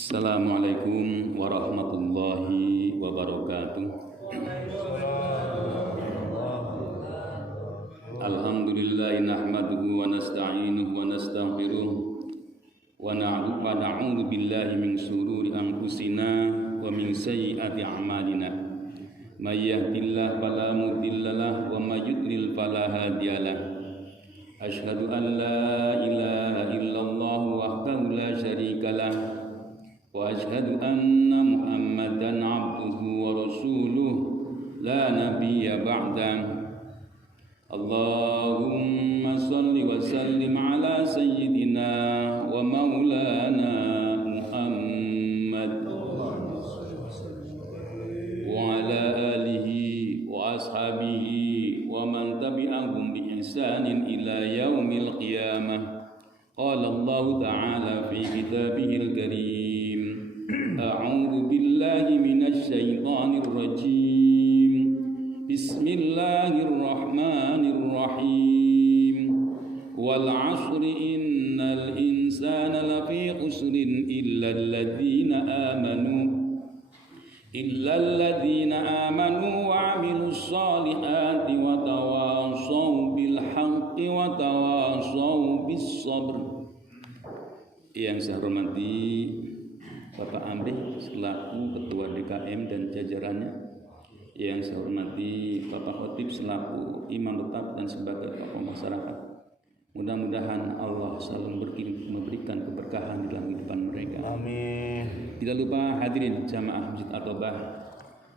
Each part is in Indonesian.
Assalamualaikum warahmatullahi wabarakatuh. Alhamdulillah nahmaduhu wa nasta'inuhu wa nastaghfiruh wa na'udzu billahi min shururi anfusina wa min sayyiati a'malina. May yahdihillahu fala mudilla lahu wa may yudlil fala hadiyalah. Asyhadu an la ilaha illallah wahdahu la syarikalah wa asyhadu anna Muhammadan abduhu wa rasuluh la nabiyya ba'da. Allahumma salli wa sallim ala sayyidina wa maulana Muhammad wa ala alihi wa ashabihi wa man tabi'ahum bi ihsanin ila yaumil qiyamah. Qala Allah ta'ala fi kitabihil karim, a'udzu billahi minasy syaithanir rajim. Bismillahirrahmanirrahim. Wal 'ashri innal insana lafi khusrin illa alladhina amanu wa 'amilus shalihati wa tawashaw bil haqqi wa tawashaw bis sabr. Yang saya hormati Bapak Amri selaku Ketua DKM dan jajarannya, yang saya hormati Bapak Khotib selaku Imam Tetap dan sebagai tokoh masyarakat. Mudah-mudahan Allah selalu memberikan keberkahan dalam kehidupan mereka. Amin. Tidak lupa hadirin jamaah Masjid At-Taubah,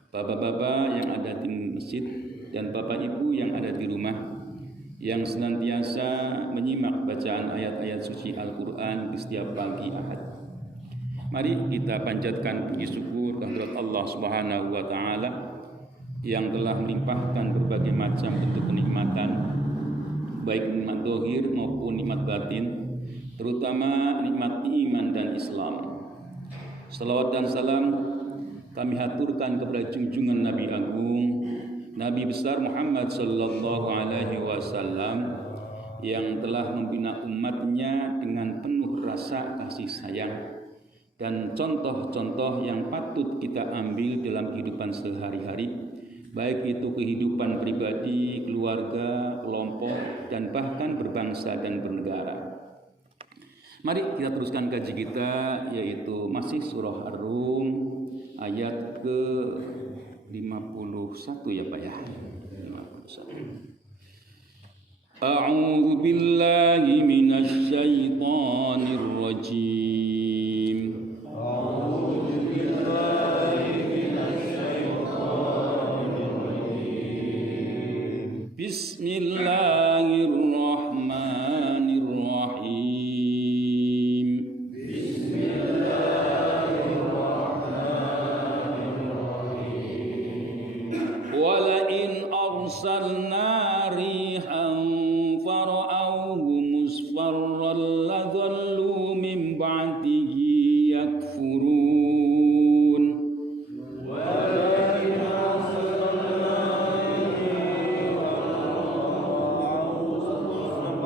bapak-bapak yang ada di masjid dan bapak ibu yang ada di rumah, yang senantiasa menyimak bacaan ayat-ayat suci Al-Quran di setiap pagi Ahad. Mari kita panjatkan puji syukur kehadirat Allah Subhanahu wa Ta'ala yang telah melimpahkan berbagai macam bentuk kenikmatan, baik nikmat zahir maupun nikmat batin, terutama nikmat iman dan Islam. Salawat dan salam kami haturkan kepada junjungan Nabi Agung, Nabi besar Muhammad sallallahu alaihi wasallam yang telah membina umatnya dengan penuh rasa kasih sayang dan contoh-contoh yang patut kita ambil dalam kehidupan sehari-hari, baik itu kehidupan pribadi, keluarga, kelompok, dan bahkan berbangsa dan bernegara. Mari kita teruskan kaji kita, yaitu masih surah Ar-Rum ayat ke 51 ya Pak ya. 51. A'udzu billahi minasy syaithanir rajim. A'udzu billahi minasy syaithanir rajim. Bismillahirrahmanirrahim. Arsalna rihan fara'awhu musfarran ladhallu min ba'dihi yakfurun. Walakin arsalna rihan fara'awhu musfarran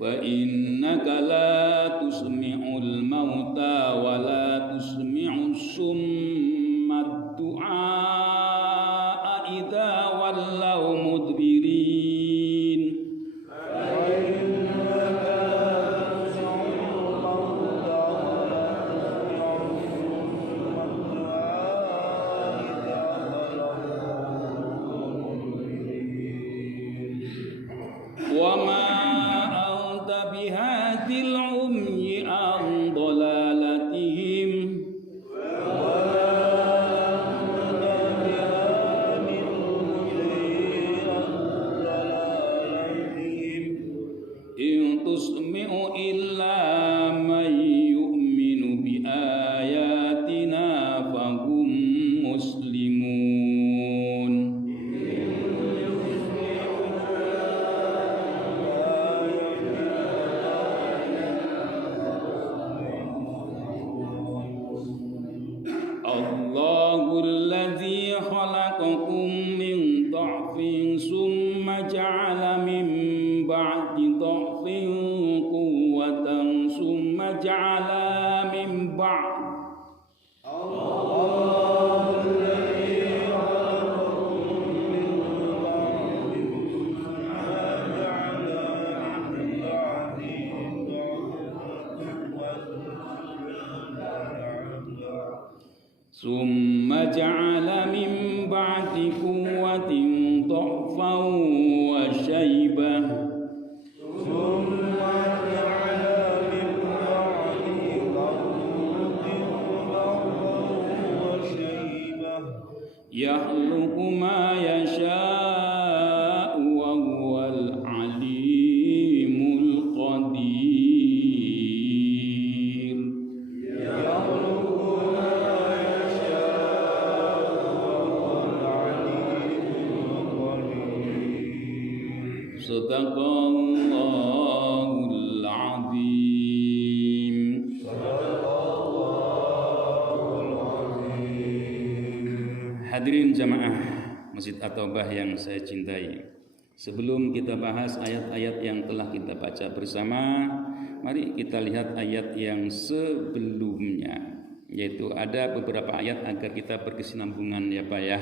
fa innaka la tusmi'ul mauta wa la summa du'a idza wallaw mudbirin. Wa ma anta bihadil umyi an dalalatihim. Tusmi'u illa man yu'minu bi ayatina fahum muslimun. من بعد ضعف قوة ثم جعل من بعد ثم جعل من بعد قوة ضعفا وشيبة يخلق ما يشاء وهو العليم القدير Sadaqallahul azim. Hadirin jamaah Masjid At-Taubah yang saya cintai, sebelum kita bahas ayat-ayat yang telah kita baca bersama, mari kita lihat ayat yang sebelumnya, yaitu ada beberapa ayat agar kita berkesinambungan ya Pak ya,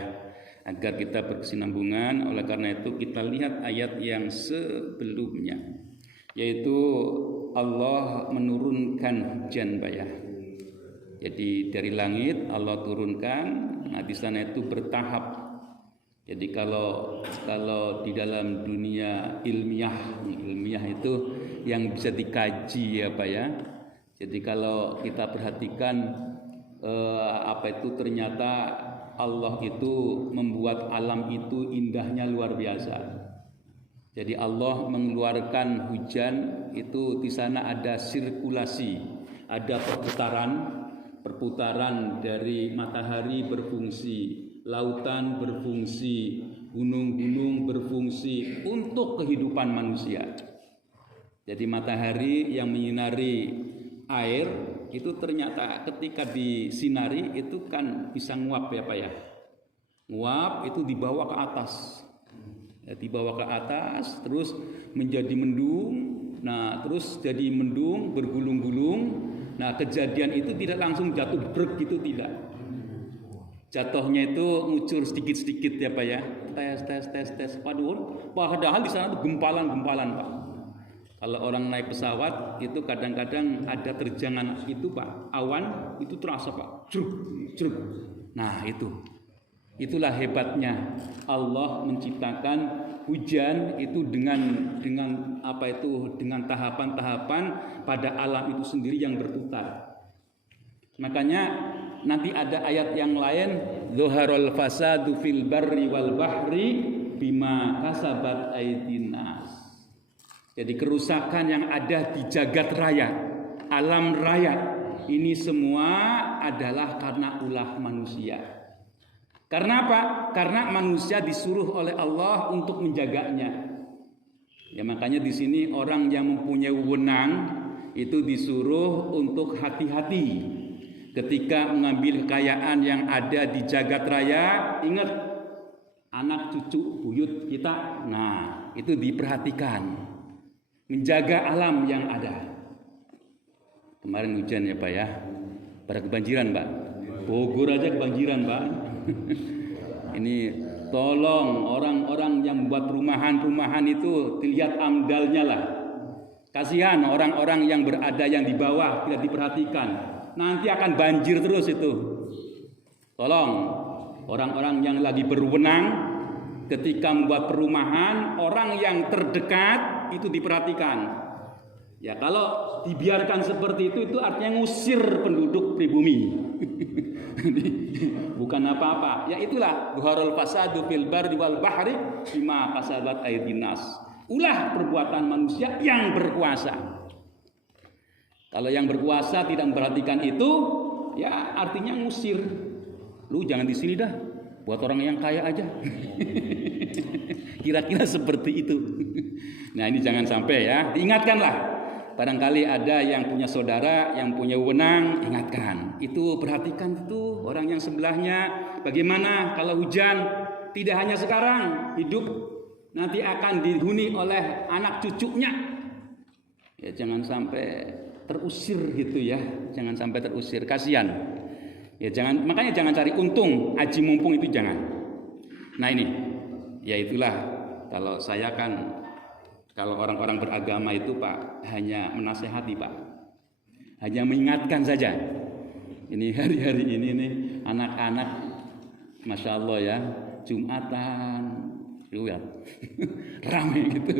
agar kita berkesinambungan. Oleh karena itu kita lihat ayat yang sebelumnya, yaitu Allah menurunkan hujan Pak ya. Jadi dari langit Allah turunkan, nah di sana itu bertahap. Jadi kalau di dalam dunia ilmiah itu yang bisa dikaji ya Pak ya. Jadi kalau kita perhatikan ternyata Allah itu membuat alam itu indahnya luar biasa. Jadi Allah mengeluarkan hujan itu, di sana ada sirkulasi, ada perputaran dari matahari berfungsi, lautan berfungsi, gunung-gunung berfungsi untuk kehidupan manusia. Jadi matahari yang menyinari air itu ternyata ketika disinari itu kan bisa nguap ya Pak ya. Nguap itu dibawa ke atas. Ya, dibawa ke atas terus menjadi mendung. Nah, terus jadi mendung bergulung-gulung. Nah, kejadian itu tidak langsung jatuh brek gitu, tidak. Jatuhnya itu ngucur sedikit-sedikit ya Pak ya. Tes. Padahal di sana tuh gempalan-gempalan Pak. Kalau orang naik pesawat itu kadang-kadang ada terjangan itu Pak, awan itu terasa Pak, jeruk. Nah itulah hebatnya Allah menciptakan hujan itu dengan tahapan-tahapan pada alam itu sendiri yang berputar. Makanya nanti ada ayat yang lain, zuharul fasadu fil barri wal bahri bima kasabat aydin nas. Jadi kerusakan yang ada di jagat raya, alam raya, ini semua adalah karena ulah manusia. Karena apa? Karena manusia disuruh oleh Allah untuk menjaganya. Ya makanya di sini orang yang mempunyai wewenang itu disuruh untuk hati-hati. Ketika mengambil kekayaan yang ada di jagat raya, ingat anak cucu buyut kita, nah itu diperhatikan. Menjaga alam yang ada. Kemarin hujan ya Pak ya, pada kebanjiran Pak. Bogor aja kebanjiran Pak. Ini tolong orang-orang yang membuat perumahan itu dilihat amdalnya lah. Kasihan orang-orang yang berada yang di bawah tidak diperhatikan. Nanti akan banjir terus itu. Tolong orang-orang yang lagi berwenang ketika membuat perumahan, orang yang terdekat itu diperhatikan. Ya kalau dibiarkan seperti itu artinya ngusir penduduk pribumi. Bukan apa-apa. Ya itulah zuharul fasadu fil barri wal bahri bima kasabat aydin nas. Ulah perbuatan manusia yang berkuasa. Kalau yang berkuasa tidak memperhatikan itu, ya artinya ngusir. Lu jangan di sini dah. Buat orang yang kaya aja. Kira-kira seperti itu. Nah ini jangan sampai ya. Diingatkanlah. Barangkali ada yang punya saudara, yang punya wewenang, ingatkan. Itu perhatikan itu orang yang sebelahnya. Bagaimana kalau hujan tidak hanya sekarang hidup nanti akan dihuni oleh anak cucunya. Ya jangan sampai terusir gitu ya, jangan sampai terusir, kasihan. Ya makanya jangan cari untung, aji mumpung itu jangan. Nah ini, ya itulah kalau saya kan, kalau orang-orang beragama itu Pak hanya menasehati Pak, hanya mengingatkan saja. Ini hari-hari ini nih anak-anak, masya Allah ya, Jumatan, lihat ramai gitu.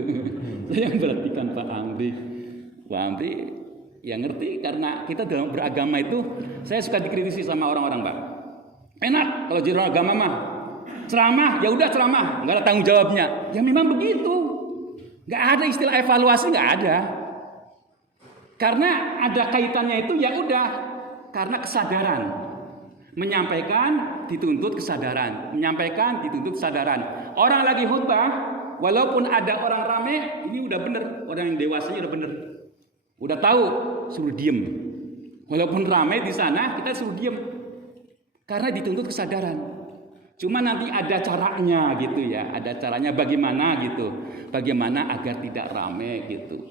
Saya yang perhatikan Pak Amri ya ngerti karena kita dalam beragama itu, saya suka dikritisi sama orang-orang Pak. Enak kalau jadi orang agama mah ceramah, ya udah ceramah, nggak ada tanggung jawabnya. Ya memang begitu, nggak ada istilah evaluasi, nggak ada. Karena ada kaitannya itu ya udah, karena kesadaran. Menyampaikan dituntut kesadaran, menyampaikan dituntut kesadaran. Orang lagi khutbah, walaupun ada orang rame, ini udah bener, orang yang dewasanya udah bener, udah tahu, suruh diem. Walaupun rame di sana, kita suruh diem, karena dituntut kesadaran. Cuma nanti ada caranya gitu ya, ada caranya bagaimana gitu, bagaimana agar tidak rame gitu.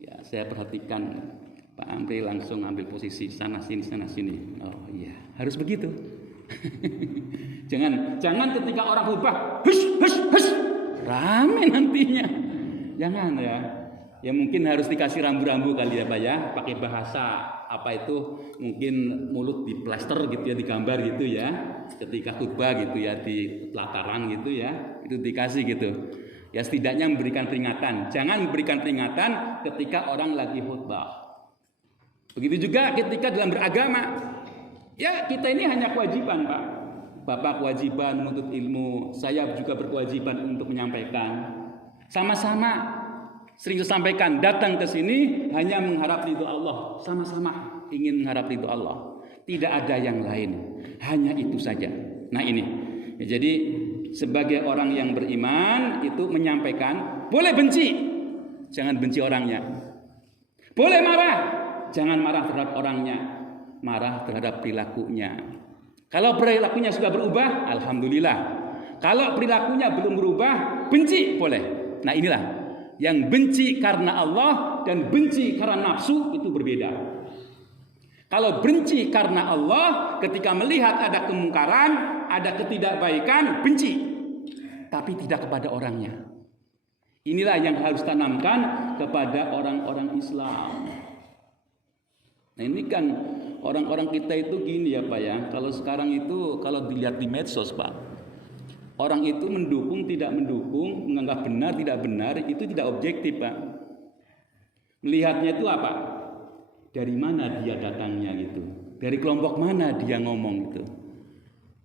Ya saya perhatikan Pak Amri langsung ambil posisi sana sini. Oh iya, harus begitu. Jangan ketika orang khutbah, hush, rame nantinya. Jangan ya. Ya mungkin harus dikasih rambu-rambu kali ya Pak ya, pakai bahasa apa itu, mungkin mulut di plaster gitu ya, digambar gitu ya. Ketika khutbah gitu ya, di lataran gitu ya, itu dikasih gitu. Ya setidaknya memberikan peringatan. Jangan memberikan peringatan ketika orang lagi khutbah. Begitu juga ketika dalam beragama. Ya kita ini hanya kewajiban Pak. Bapak kewajiban menuntut ilmu, saya juga berkewajiban untuk menyampaikan. Sama-sama sering disampaikan, datang ke sini hanya mengharap ridho Allah. Sama-sama ingin mengharap ridho Allah. Tidak ada yang lain, hanya itu saja. Nah ini, ya, jadi sebagai orang yang beriman itu menyampaikan, boleh benci, jangan benci orangnya. Boleh marah, jangan marah terhadap orangnya, marah terhadap perilakunya. Kalau perilakunya sudah berubah, alhamdulillah. Kalau perilakunya belum berubah, benci boleh. Nah inilah, yang benci karena Allah dan benci karena nafsu itu berbeda. Kalau benci karena Allah, ketika melihat ada kemungkaran, ada ketidakbaikan, benci. Tapi tidak kepada orangnya. Inilah yang harus tanamkan kepada orang-orang Islam. Nah ini kan orang-orang kita itu gini ya Pak ya. Kalau sekarang itu kalau dilihat di medsos Pak, orang itu mendukung tidak mendukung, menganggap benar tidak benar, itu tidak objektif Pak. Melihatnya itu apa? Dari mana dia datangnya gitu, dari kelompok mana dia ngomong gitu.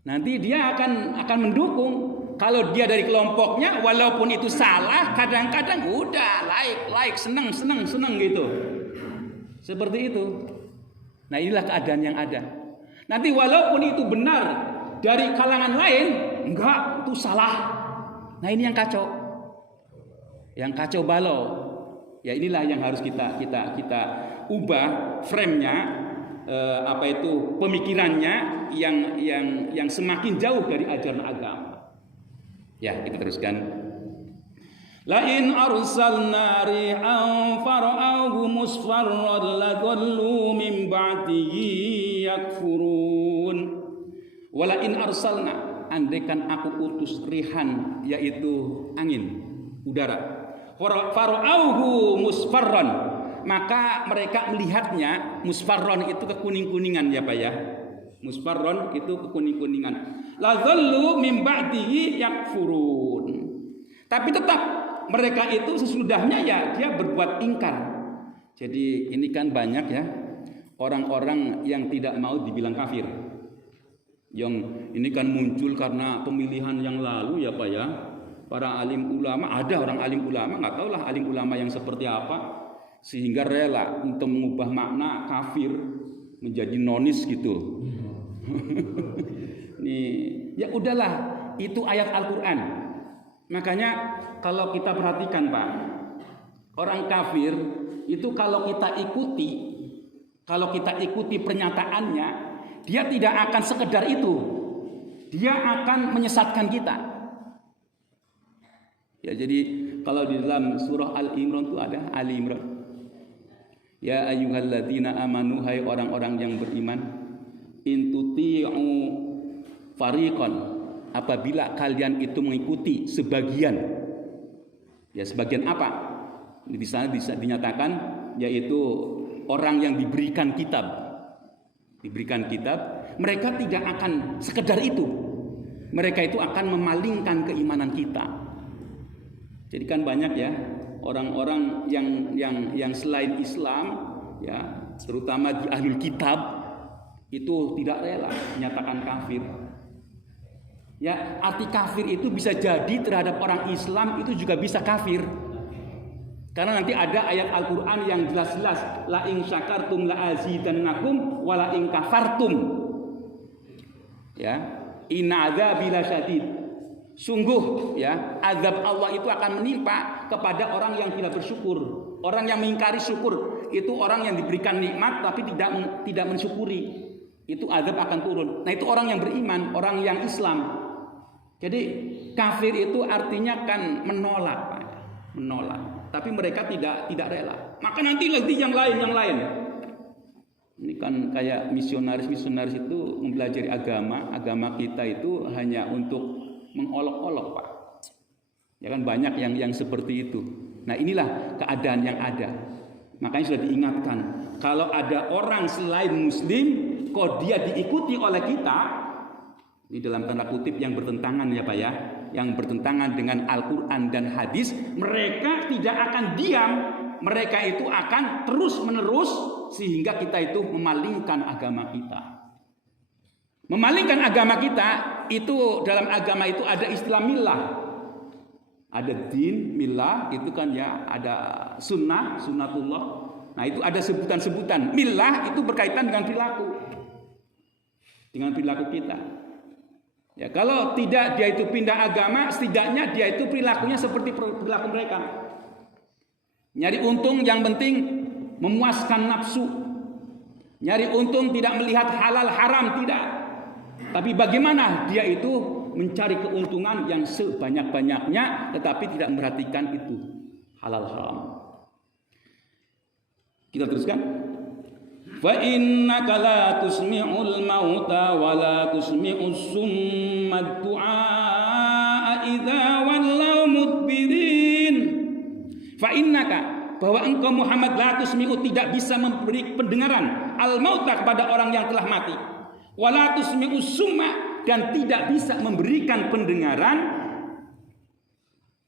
Nanti dia akan mendukung. Kalau dia dari kelompoknya, walaupun itu salah, kadang-kadang udah like, seneng gitu. Seperti itu. Nah inilah keadaan yang ada. Nanti walaupun itu benar dari kalangan lain, enggak, itu salah. Nah ini yang kacau. Yang kacau balau. Ya inilah yang harus kita ubah frame-nya, pemikirannya yang semakin jauh dari ajaran agama. Ya, kita teruskan. La in arsalna ri'an fara'ahu musfarran ladallu min ba'dihi yakfurun. Wala in arsalna, andaikan aku utus rihan, yaitu angin, udara. Fara'ahu musfarran, maka mereka melihatnya, musfarron itu kekuning-kuningan ya Pak ya. Musfarron itu kekuning-kuningan. Ladallu min ba'dihi yakfurun. Tapi tetap mereka itu sesudahnya ya dia berbuat ingkar. Jadi ini kan banyak ya orang-orang yang tidak mau dibilang kafir. Yang ini kan muncul karena pemilihan yang lalu ya Pak ya. Para alim ulama, ada orang alim ulama, nggak tahu lah alim ulama yang seperti apa, sehingga rela untuk mengubah makna kafir menjadi nonis gitu. Nih, ya udahlah, itu ayat Al-Quran. Makanya kalau kita perhatikan Pak, orang kafir itu kalau kita ikuti pernyataannya, dia tidak akan sekedar itu, dia akan menyesatkan kita. Ya, jadi kalau di dalam surah Al-Imran itu ada Ali Imran. Ya ayyuhalladzina amanu, hai orang-orang yang beriman, in tuti'u fariqan, apabila kalian itu mengikuti sebagian. Ya, sebagian apa? Di sana bisa dinyatakan yaitu orang yang diberikan kitab. Diberikan kitab, mereka tidak akan sekedar itu. Mereka itu akan memalingkan keimanan kita. Jadi kan banyak ya orang-orang yang selain Islam, ya terutama di ahlul kitab, itu tidak rela menyatakan kafir. Ya, arti kafir itu bisa jadi terhadap orang Islam itu juga bisa kafir. Karena nanti ada ayat Al-Quran yang jelas-jelas, la in syakartum la azidannakum wa la in kafartum. Ya, inna adzabi lasyadid. Sungguh ya, azab Allah itu akan menimpa kepada orang yang tidak bersyukur. Orang yang mengingkari syukur itu orang yang diberikan nikmat tapi tidak mensyukuri. Itu azab akan turun. Nah, itu orang yang beriman, orang yang Islam. Jadi kafir itu artinya kan menolak. Tapi mereka tidak rela. Maka nanti yang lain. Ini kan kayak misionaris itu mempelajari agama kita itu hanya untuk mengolok-olok, Pak. Ya kan banyak yang seperti itu. Nah, inilah keadaan yang ada. Makanya sudah diingatkan, kalau ada orang selain muslim kok dia diikuti oleh kita, ini dalam tanda kutip yang bertentangan ya Pak ya, yang bertentangan dengan Al-Quran dan hadis, mereka tidak akan diam, mereka itu akan terus menerus sehingga kita itu memalingkan agama kita. Memalingkan agama kita itu, dalam agama itu ada istilah millah. Ada din, millah, itu kan ya, ada sunnatullah. Nah, itu ada sebutan-sebutan. Millah itu berkaitan dengan perilaku. Dengan perilaku kita. Ya, kalau tidak dia itu pindah agama, setidaknya dia itu perilakunya seperti perilaku mereka. Nyari untung yang penting memuaskan nafsu. Nyari untung tidak melihat halal haram, tidak. Tapi bagaimana dia itu mencari keuntungan yang sebanyak-banyaknya tetapi tidak memperhatikan itu halal haram. Kita teruskan. Fa innaka la tusmi'ul mauta wa la tusmi'us summa du'a idza wallaw mudbirin. Fa innaka, bahwa engkau Muhammad la tusmi'u, tidak bisa memberi pendengaran al mauta kepada orang yang telah mati. Wala tusmi'us summa, dan tidak bisa memberikan pendengaran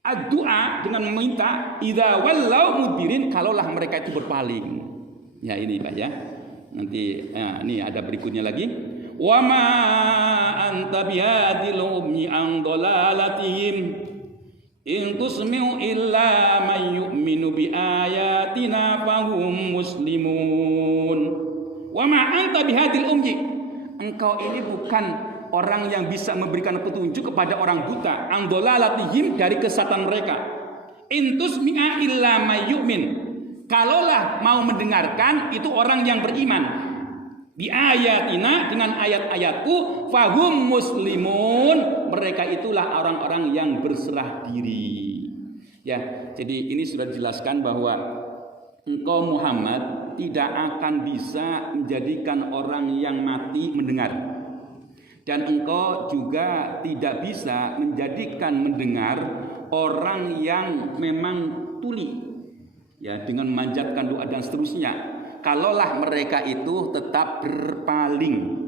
ad-du'a dengan meminta idza wallau mudbirin, kalaulah mereka itu berpaling. Ya ini Pak ya. Nanti ini ada berikutnya lagi. Wa ma anta bihadil ummi an dalalatihim in tusmi'u illa man yu'minu bi ayatina fahum muslimun. Wa ma anta bihadil ummi, engkau ini bukan orang yang bisa memberikan petunjuk kepada orang buta, andolalatihim, dari kesesatan mereka. Intus mi'a illa mayyumin, kalaulah mau mendengarkan itu orang yang beriman. Bi ayatina, dengan ayat-ayatku, fahum muslimun, mereka itulah orang-orang yang berserah diri. Ya, jadi ini sudah dijelaskan bahwa engkau Muhammad tidak akan bisa menjadikan orang yang mati mendengar, dan engkau juga tidak bisa menjadikan mendengar orang yang memang tuli, ya, dengan memanjatkan doa dan seterusnya, kalaulah mereka itu tetap berpaling.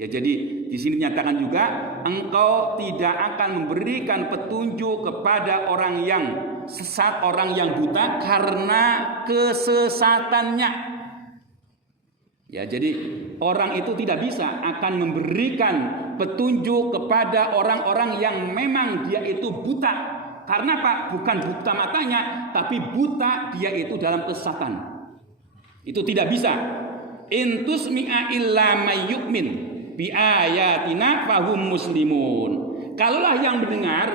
Ya, jadi di sini dinyatakan juga engkau tidak akan memberikan petunjuk kepada orang yang sesat, orang yang buta, karena kesesatannya. Ya, jadi orang itu tidak bisa akan memberikan petunjuk kepada orang-orang yang memang dia itu buta. Karena Pak, bukan buta matanya, tapi buta dia itu dalam kesesatan. Itu tidak bisa. Intus mi'a illa mayyumin bi ayatina fahum muslimun. Kalaulah yang mendengar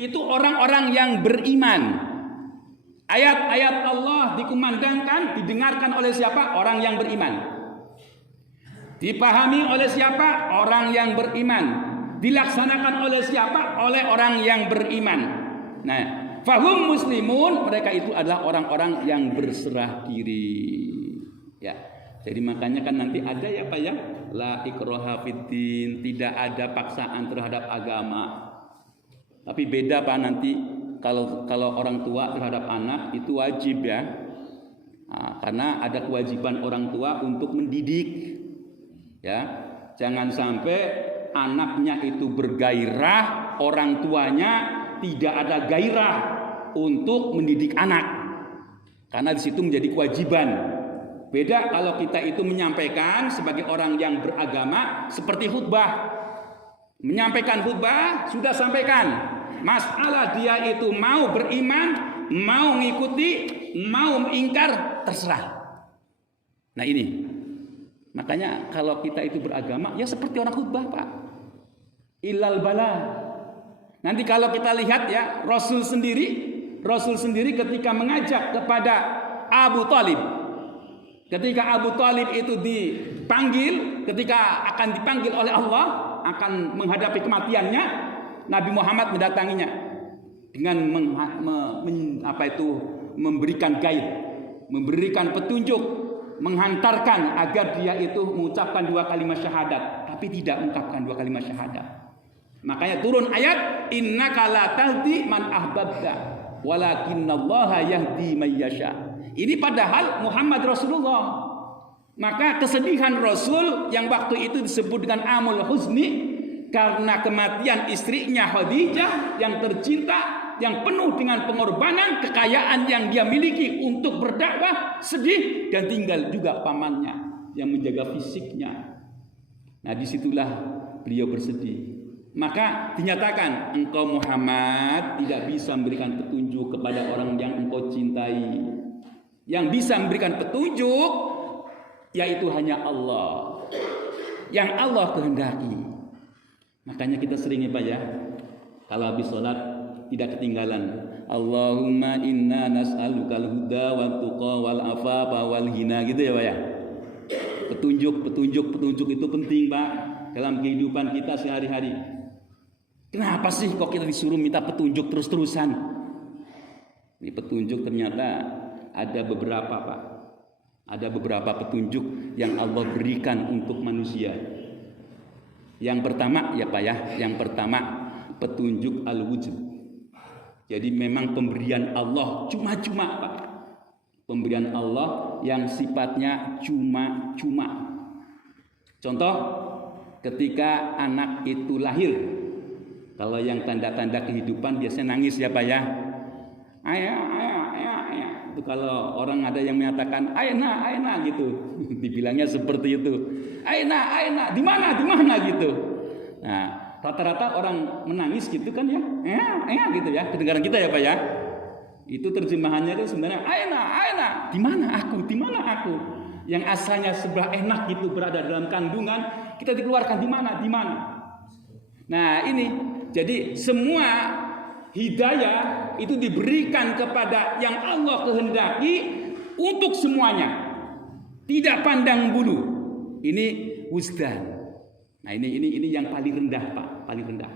itu orang-orang yang beriman. Ayat-ayat Allah dikumandangkan, didengarkan oleh siapa? Orang yang beriman. Dipahami oleh siapa? Orang yang beriman. Dilaksanakan oleh siapa? Oleh orang yang beriman. Nah, fahum muslimun, mereka itu adalah orang-orang yang berserah diri. Ya. Jadi makanya kan nanti ada ya Pak ya, la ikraha fiddin, tidak ada paksaan terhadap agama. Tapi beda Pak nanti kalau orang tua terhadap anak itu wajib ya. Nah, karena ada kewajiban orang tua untuk mendidik. Ya. Jangan sampai anaknya itu bergairah, orang tuanya tidak ada gairah untuk mendidik anak. Karena di situ menjadi kewajiban. Beda kalau kita itu menyampaikan sebagai orang yang beragama seperti khutbah. Menyampaikan khutbah sudah sampaikan. Masalah dia itu mau beriman, mau mengikuti, mau mengingkar, terserah. Nah ini. Makanya kalau kita itu beragama ya seperti orang khutbah Pak. Ilal bala. Nanti kalau kita lihat ya Rasul sendiri ketika mengajak kepada Abu Thalib. Ketika Abu Thalib itu dipanggil, ketika akan dipanggil oleh Allah, akan menghadapi kematiannya, Nabi Muhammad mendatanginya dengan memberikan guide, memberikan petunjuk, menghantarkan agar dia itu mengucapkan 2 kalimat syahadat, tapi tidak mengucapkan 2 kalimat syahadat. Makanya turun ayat, innaka la tahdi man ahbabta, walakinallaha yahdi may yasha. Ini padahal Muhammad Rasulullah. Maka kesedihan Rasul yang waktu itu disebut dengan Amul Huzni karena kematian istrinya Khadijah yang tercinta, yang penuh dengan pengorbanan, kekayaan yang dia miliki untuk berdakwah, sedih, dan tinggal juga pamannya yang menjaga fisiknya. Nah disitulah beliau bersedih. Maka dinyatakan engkau Muhammad tidak bisa memberikan petunjuk kepada orang yang engkau cintai. Yang bisa memberikan petunjuk yaitu hanya Allah, yang Allah kehendaki. Makanya kita sering ya Pak ya, kalau habis sholat tidak ketinggalan Allahumma inna nas'alukal huda wal tuqa wal afafa wal hina, gitu ya Pak ya. Petunjuk itu penting Pak dalam kehidupan kita sehari-hari. Kenapa sih kok kita disuruh minta petunjuk terus-terusan? Ini petunjuk ternyata ada beberapa Pak. Ada beberapa petunjuk yang Allah berikan untuk manusia. Yang pertama ya Pak ya, yang pertama petunjuk al-wujud. Jadi memang pemberian Allah cuma-cuma Pak. Pemberian Allah yang sifatnya cuma-cuma. Contoh ketika anak itu lahir. Kalau yang tanda-tanda kehidupan biasanya nangis ya Pak ya. Ayah. Itu kalau orang ada yang menyatakan Aina gitu. Dibilangnya seperti itu. Aina, di mana gitu. Nah, rata-rata orang menangis gitu kan ya. Gitu ya. Kedengaran kita ya Pak ya. Itu terjemahannya itu sebenarnya Aina, di mana aku? Yang asalnya sebelah enak gitu berada dalam kandungan, kita dikeluarkan di mana? Nah, ini jadi semua hidayah itu diberikan kepada yang Allah kehendaki untuk semuanya. Tidak pandang bulu. Ini wuzdan. Nah, ini yang paling rendah, Pak, paling rendah.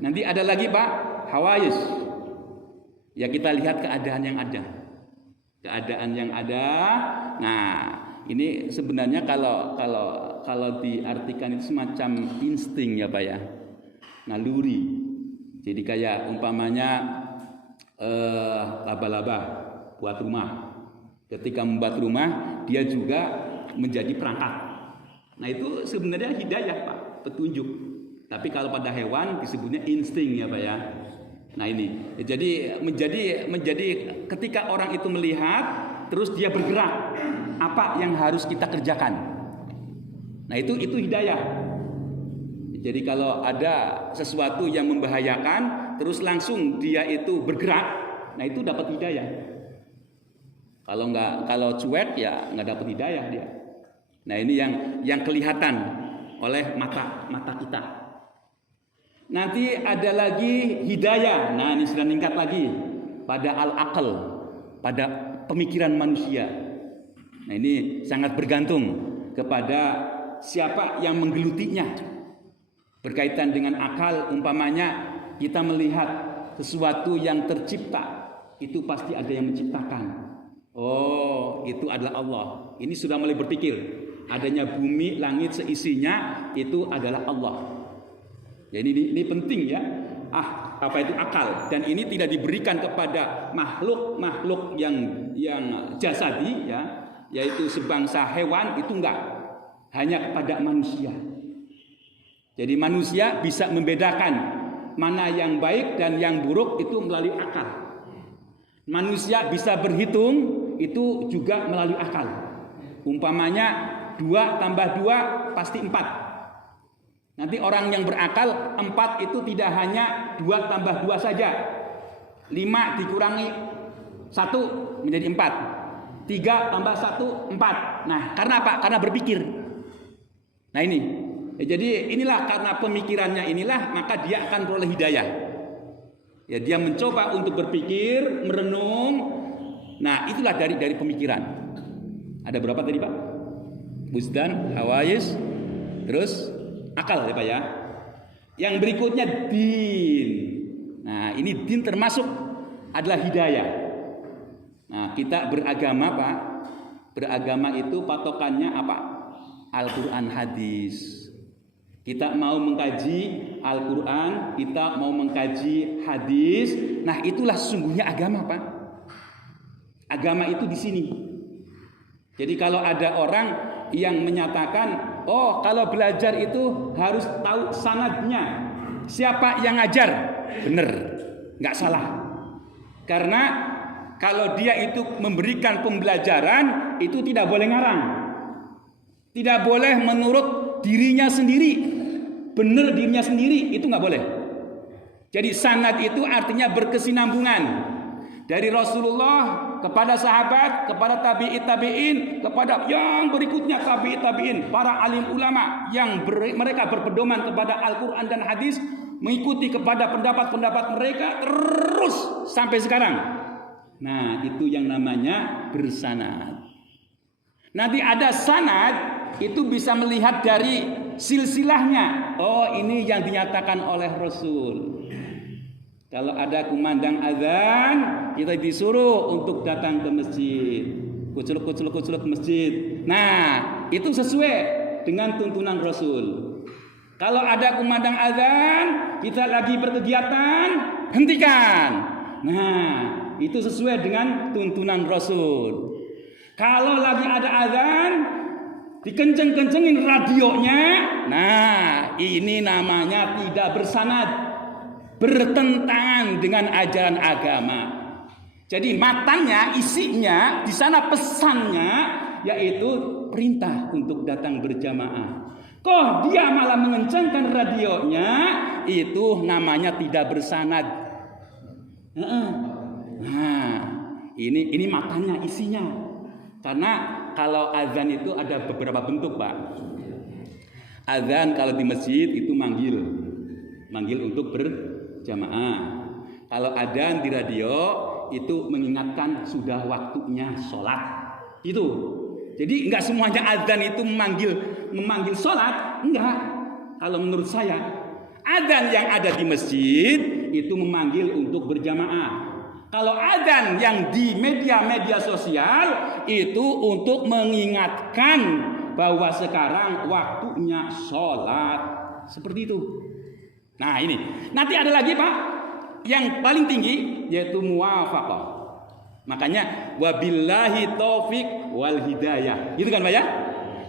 Nanti ada lagi, Pak, hawais. Ya kita lihat keadaan yang ada. Nah, ini sebenarnya kalau diartikan itu semacam insting ya Pak ya, naluri. Jadi kayak umpamanya laba-laba buat rumah. Ketika membuat rumah dia juga menjadi perangkat. Nah itu sebenarnya hidayah Pak, petunjuk. Tapi kalau pada hewan disebutnya insting ya Pak ya. Nah ini jadi menjadi ketika orang itu melihat terus dia bergerak, apa yang harus kita kerjakan. Nah itu hidayah. Jadi kalau ada sesuatu yang membahayakan terus langsung dia itu bergerak, nah itu dapat hidayah. Kalau cuek ya nggak dapat hidayah dia. Nah ini yang kelihatan oleh mata kita. Nanti ada lagi hidayah. Nah ini sudah meningkat lagi pada al-aql, pada pemikiran manusia. Nah ini sangat bergantung kepada siapa yang menggelutinya. Berkaitan dengan akal, umpamanya kita melihat sesuatu yang tercipta itu pasti ada yang menciptakan. Oh, itu adalah Allah. Ini sudah mulai berpikir. Adanya bumi, langit seisinya itu adalah Allah. Jadi ini penting ya. Apa itu akal? Dan ini tidak diberikan kepada makhluk yang jasadi ya, yaitu sebangsa hewan, itu enggak. Hanya kepada manusia. Jadi manusia bisa membedakan mana yang baik dan yang buruk itu melalui akal. Manusia bisa berhitung itu juga melalui akal. Umpamanya 2 tambah 2 pasti 4. Nanti orang yang berakal 4 itu tidak hanya 2 tambah 2 saja. 5 dikurangi 1 menjadi 4. 3 tambah 1 4. Nah, karena apa? Karena berpikir. Nah ini. Jadi inilah karena pemikirannya inilah maka dia akan peroleh hidayah. Ya, dia mencoba untuk berpikir, merenung. Nah, itulah dari pemikiran. Ada berapa tadi, Pak? Wujdan, hawais, terus akal ya, Pak ya. Yang berikutnya din. Nah, ini din termasuk adalah hidayah. Nah, kita beragama, Pak. Beragama itu patokannya apa? Al-Qur'an, hadis. Kita mau mengkaji Al-Quran, kita mau mengkaji hadis. Nah, itulah sesungguhnya agama, Pak. Agama itu di sini. Jadi kalau ada orang yang menyatakan, oh kalau belajar itu harus tahu sanadnya, siapa yang ngajar, benar, nggak salah. Karena kalau dia itu memberikan pembelajaran, itu tidak boleh ngarang, tidak boleh menurut dirinya sendiri. Benar dirinya sendiri itu nggak boleh. Jadi sanad itu artinya berkesinambungan dari Rasulullah kepada sahabat, kepada tabi'in, kepada yang berikutnya tabi'in, para alim ulama yang mereka berpedoman kepada Al-Quran dan hadis, mengikuti kepada pendapat-pendapat mereka terus sampai sekarang. Nah, itu yang namanya bersanad. Nanti ada sanad itu bisa melihat dari silsilahnya. Oh, ini yang dinyatakan oleh Rasul. Kalau ada kumandang azan, kita disuruh untuk datang ke masjid. Kuculuk ke masjid. Nah, itu sesuai dengan tuntunan Rasul. Kalau ada kumandang azan, kita lagi berkegiatan, hentikan. Nah, itu sesuai dengan tuntunan Rasul. Kalau lagi ada azan, dikenceng-kencengin radionya. Nah, ini namanya tidak bersanad, bertentangan dengan ajaran agama. Jadi matanya, isinya, di sana pesannya yaitu perintah untuk datang berjamaah. Kok dia malah mengencangkan radionya, itu namanya tidak bersanad. Nah, ini matanya, isinya. Karena kalau azan itu ada beberapa bentuk, Pak. Azan kalau di masjid itu manggil untuk berjamaah. Kalau azan di radio itu mengingatkan sudah waktunya sholat. Itu. Jadi enggak semuanya azan itu memanggil sholat, enggak. Kalau menurut saya, azan yang ada di masjid itu memanggil untuk berjamaah. Kalau adzan yang di media sosial itu untuk mengingatkan bahwa sekarang waktunya sholat. Seperti itu. Nah ini. Nanti ada lagi, Pak, yang paling tinggi yaitu muwafaqah. Makanya wabillahi taufik wal hidayah. Gitu kan, Pak ya?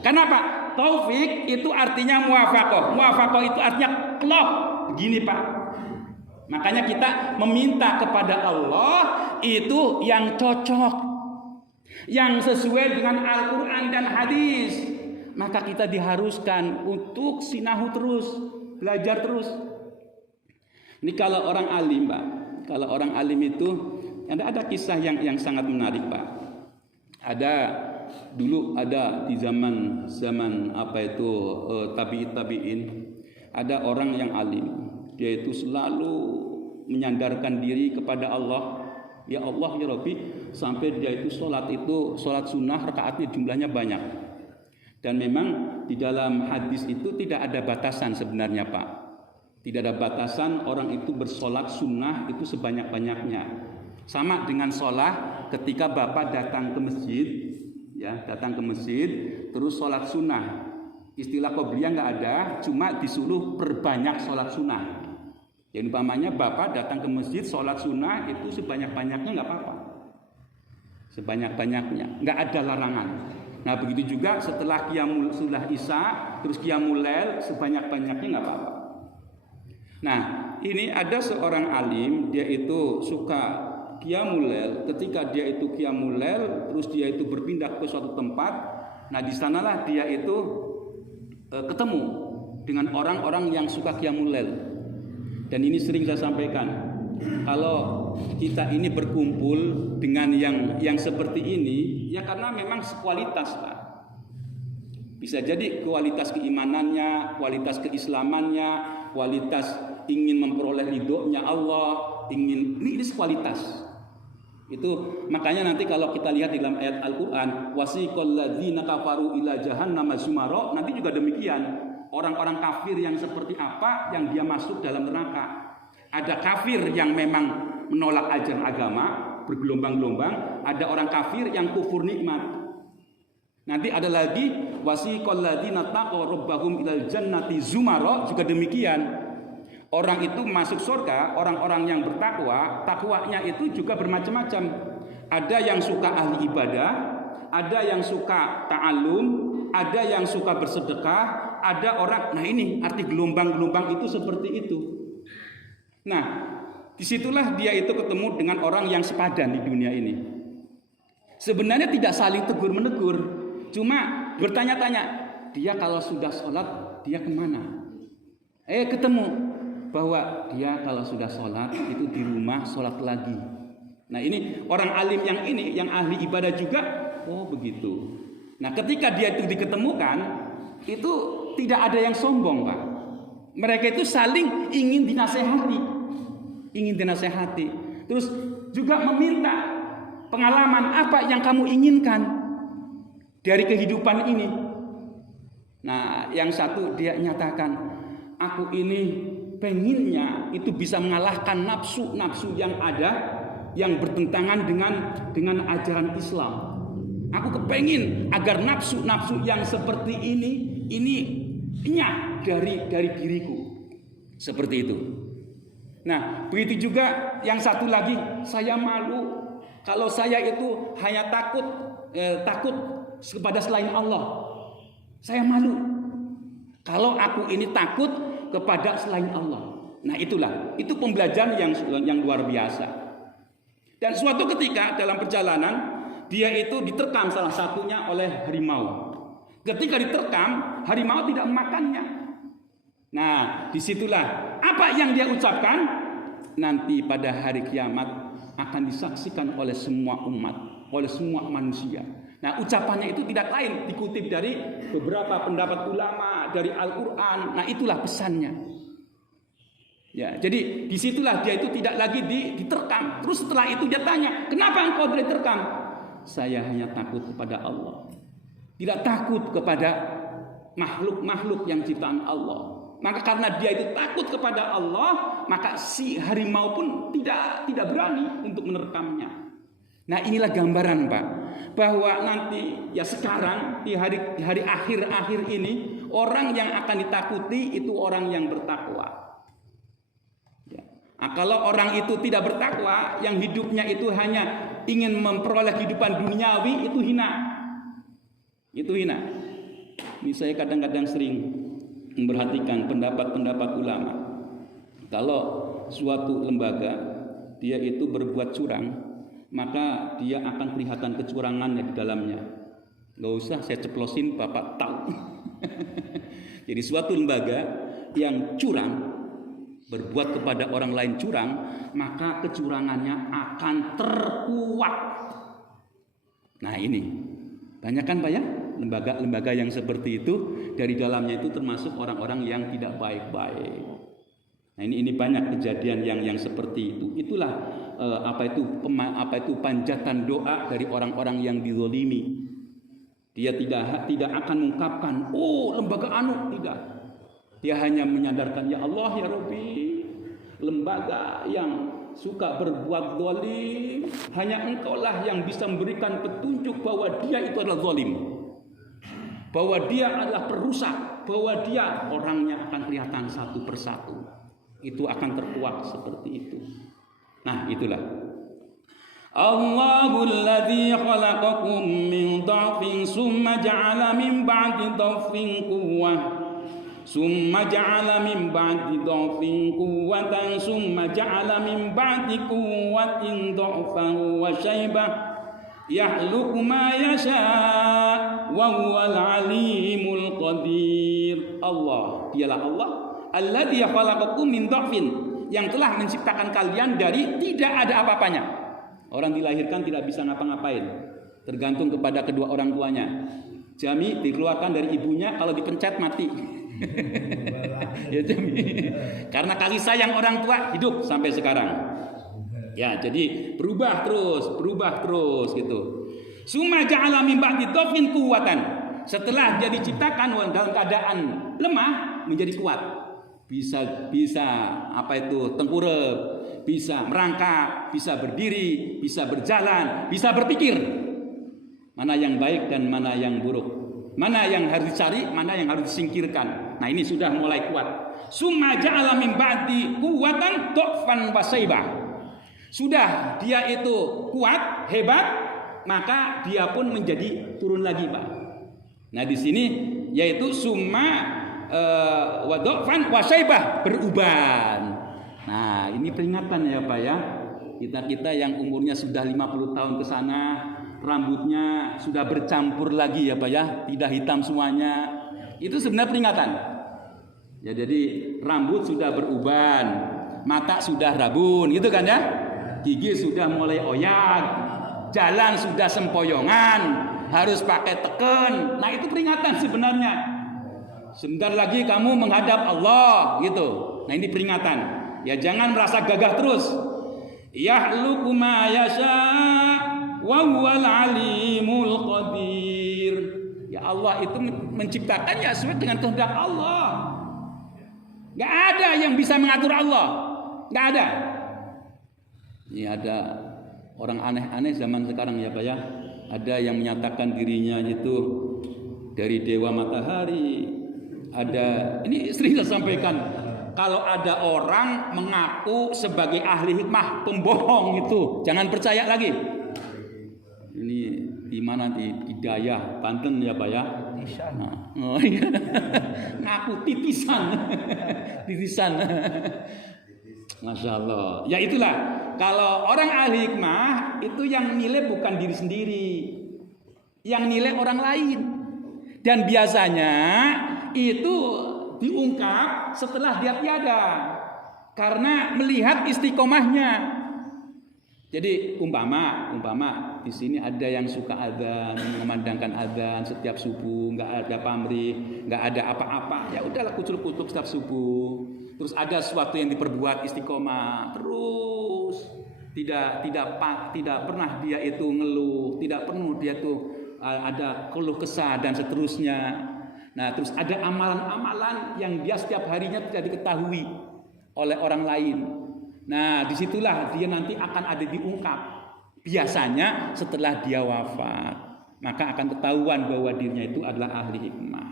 Kenapa? Taufik itu artinya muwafaqah. Muwafaqah itu artinya klop. Begini, Pak. Makanya kita meminta kepada Allah itu yang cocok, yang sesuai dengan Al-Quran dan hadis. Maka kita diharuskan untuk sinahu terus, belajar terus. Ini kalau orang alim, Pak. Kalau orang alim itu ada kisah yang sangat menarik, Pak. Dulu ada di zaman tabi'in, ada orang yang alim. Dia itu selalu menyandarkan diri kepada Allah. Ya Allah, ya Rabbi, sampai dia itu sholat sunnah rakaatnya jumlahnya banyak. Dan memang di dalam hadis itu tidak ada batasan sebenarnya, Pak. Tidak ada batasan orang itu bersolat sunnah itu sebanyak-banyaknya. Sama dengan sholat ketika Bapak datang ke masjid, ya datang ke masjid, terus sholat sunnah. Istilah qobliyah nggak ada, cuma disuruh perbanyak sholat sunnah. Yang umpamanya Bapak datang ke masjid sholat sunnah itu sebanyak-banyaknya nggak apa-apa. Sebanyak-banyaknya, nggak ada larangan. Nah begitu juga setelah sudah isya, terus qiyamul lail sebanyak-banyaknya nggak apa-apa. Nah ini ada seorang alim, dia itu suka qiyamul lail. Ketika dia itu qiyamul lail, terus dia itu berpindah ke suatu tempat. Nah di sanalah dia itu ketemu dengan orang-orang yang suka qiyamul lail. Dan ini sering saya sampaikan, kalau kita ini berkumpul dengan yang seperti ini, ya karena memang sekualitas, Pak. Bisa jadi kualitas keimanannya, kualitas keislamannya, kualitas ingin memperoleh ridhonya Allah, ini kualitas. Itu makanya nanti kalau kita lihat di dalam ayat Al-Qur'an, wasiqal ladzina kafaru ila jahannam zumara, nanti juga demikian. Orang-orang kafir yang seperti apa yang dia masuk dalam neraka. Ada kafir yang memang menolak ajaran agama, bergelombang-gelombang, ada orang kafir yang kufur nikmat. Nanti ada lagi wasiqal ladzina taqaw rabbahum ilal jannati zumara, juga demikian. Orang itu masuk surga, orang-orang yang bertakwa, takwanya itu juga bermacam-macam. Ada yang suka ahli ibadah, ada yang suka ta'allum, ada yang suka bersedekah, ada orang. Nah ini arti gelombang-gelombang itu seperti itu. Nah disitulah dia itu ketemu dengan orang yang sepadan di dunia ini. Sebenarnya tidak saling tegur menegur, cuma bertanya-tanya, dia kalau sudah sholat dia kemana? Ketemu bahwa dia kalau sudah sholat itu di rumah sholat lagi. Nah ini orang alim yang ini, yang ahli ibadah juga, oh begitu. Nah ketika dia itu diketemukan, itu tidak ada yang sombong, Pak. Mereka itu saling ingin dinasehati. Terus juga meminta pengalaman apa yang kamu inginkan dari kehidupan ini. Nah yang satu dia nyatakan, aku ini penginnya itu bisa mengalahkan nafsu-nafsu yang ada yang bertentangan dengan ajaran Islam. Aku kepengin agar nafsu-nafsu yang seperti ini nyah dari diriku. Seperti itu. Nah, begitu juga yang satu lagi, saya malu kalau saya itu hanya takut kepada selain Allah. Saya malu kalau aku ini takut kepada selain Allah. Nah itu pembelajaran yang luar biasa. Dan suatu ketika dalam perjalanan dia itu diterkam salah satunya oleh harimau. Ketika diterkam, harimau tidak memakannya. Nah disitulah apa yang dia ucapkan nanti pada hari kiamat akan disaksikan oleh semua umat, oleh semua manusia. Nah ucapannya itu tidak lain, dikutip dari beberapa pendapat ulama, dari Al-Quran. Nah itulah pesannya. Ya, jadi disitulah dia itu tidak lagi diterkam. Terus setelah itu dia tanya, kenapa engkau diterkam? Saya hanya takut kepada Allah, tidak takut kepada makhluk-makhluk yang ciptaan Allah. Maka karena dia itu takut kepada Allah, maka si harimau pun tidak berani untuk menerkamnya. Nah inilah gambaran, Pak, bahwa nanti ya sekarang di hari akhir ini orang yang akan ditakuti itu orang yang bertakwa. Ya. Nah, kalau orang itu tidak bertakwa, yang hidupnya itu hanya ingin memperoleh kehidupan duniawi, itu hina. Itu hina. Ini saya kadang-kadang sering memperhatikan pendapat-pendapat ulama. Kalau suatu lembaga dia itu berbuat curang, maka dia akan kelihatan kecurangannya di dalamnya. Gak usah saya ceplosin, Bapak tahu. Jadi suatu lembaga yang curang, berbuat kepada orang lain curang, maka kecurangannya akan terkuat. Nah ini banyak kan Pak ya, lembaga-lembaga yang seperti itu, dari dalamnya itu termasuk orang-orang yang tidak baik-baik. Nah ini banyak kejadian yang seperti itu. Itulah apa itu panjatan doa dari orang-orang yang dizalimi. Dia tidak akan mengungkapkan, oh lembaga anu, tidak. Dia hanya menyadarkan, ya Allah ya Rabbi, lembaga yang suka berbuat zalim, hanya Engkaulah yang bisa memberikan petunjuk bahwa dia itu adalah zalim, bahwa dia adalah perusak, bahwa dia orangnya akan kelihatan satu persatu. Itu akan terkuak seperti itu. Nah, itulah Allahul ladzi khalaqakum min dha'fin summa ja'ala min ba'di dha'fin quwwah summa ja'ala min ba'di dha'fin quwwatan summa ja'ala min ba'di quwwatin dha'fan wa syaibah yakhluqu ma yasha' wa huwal alimul qadir. Allah, dialah Allah alladzi khalaqakum min dha'fin, yang telah menciptakan kalian dari tidak ada apa-apanya. Orang dilahirkan tidak bisa ngapa-ngapain, tergantung kepada kedua orang tuanya. Jami dikeluarkan dari ibunya, kalau dipencet mati. Ya Jami. Karena kasih sayang orang tua hidup sampai sekarang. Ya, jadi berubah terus gitu. Summa ja'ala min ba'di dhafin quwwatan. Setelah dia diciptakan dalam keadaan lemah menjadi kuat. Bisa apa itu? Tengkurap, bisa merangkak, bisa berdiri, bisa berjalan, bisa berpikir. Mana yang baik dan mana yang buruk. Mana yang harus dicari, mana yang harus disingkirkan. Nah, ini sudah mulai kuat. Summa ja'ala min ba'di quwwatan dha'fan wa shaibah. Sudah dia itu kuat, hebat, maka dia pun menjadi turun lagi, Pak. Nah, di sini yaitu summa wa dha'fan wa shaibah, beruban. Nah, ini peringatan ya Pak ya. Kita yang umurnya sudah 50 tahun ke sana, rambutnya sudah bercampur lagi ya Pak ya, tidak hitam semuanya. Itu sebenarnya peringatan. Ya, jadi rambut sudah beruban, mata sudah rabun, gitu kan ya. Gigi sudah mulai oyak, jalan sudah sempoyongan, harus pakai teken. Nah, itu peringatan sebenarnya. Sebentar lagi kamu menghadap Allah gitu. Nah, ini peringatan. Ya, jangan merasa gagah terus. Yakhluqu ma yasha' wa huwal alimul qadir. Ya, Allah itu menciptakan ya sesuai dengan kehendak Allah. Gak ada yang bisa mengatur Allah. Gak ada. Ini ada orang aneh-aneh zaman sekarang ya Pak ya. Ada yang menyatakan dirinya itu dari dewa matahari. Ada, ini sering saya sampaikan, kalau ada orang mengaku sebagai ahli hikmah, pembohong itu jangan percaya lagi. Ini di mana, di Hidayah Banten ya Pak ya. Nah, oh iya. Ngaku titisan. Masya Allah. Ya itulah, kalau orang ahli hikmah itu yang nilai bukan diri sendiri, yang nilai orang lain. Dan biasanya itu diungkap setelah dia tiada, karena melihat istiqomahnya. Jadi umpama di sini ada yang suka adzan, memandangkan adzan setiap subuh, nggak ada pamrih, nggak ada apa-apa, ya udahlah kucul-kucul setiap subuh. Terus ada sesuatu yang diperbuat istiqomah terus, tidak pernah dia itu ngeluh, tidak pernah dia itu ada keluh kesah dan seterusnya. Nah, terus ada amalan-amalan yang dia setiap harinya tidak diketahui oleh orang lain. Nah, disitulah dia nanti akan ada diungkap. Biasanya setelah dia wafat, maka akan ketahuan bahwa dirinya itu adalah ahli hikmah.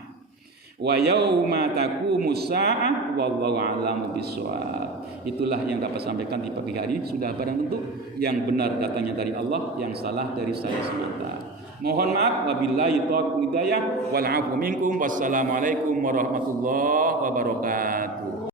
Wa yauma taqumus saa'ah wallahu a'lamu bissawab. Itulah yang dapat sampaikan di pagi hari. Sudah barang tentu yang benar datangnya dari Allah, yang salah dari saya semata. Mohon maaf, wabillahi taufiq hidayah wal 'afwu minkum. Wassalamualaikum warahmatullahi wabarakatuh.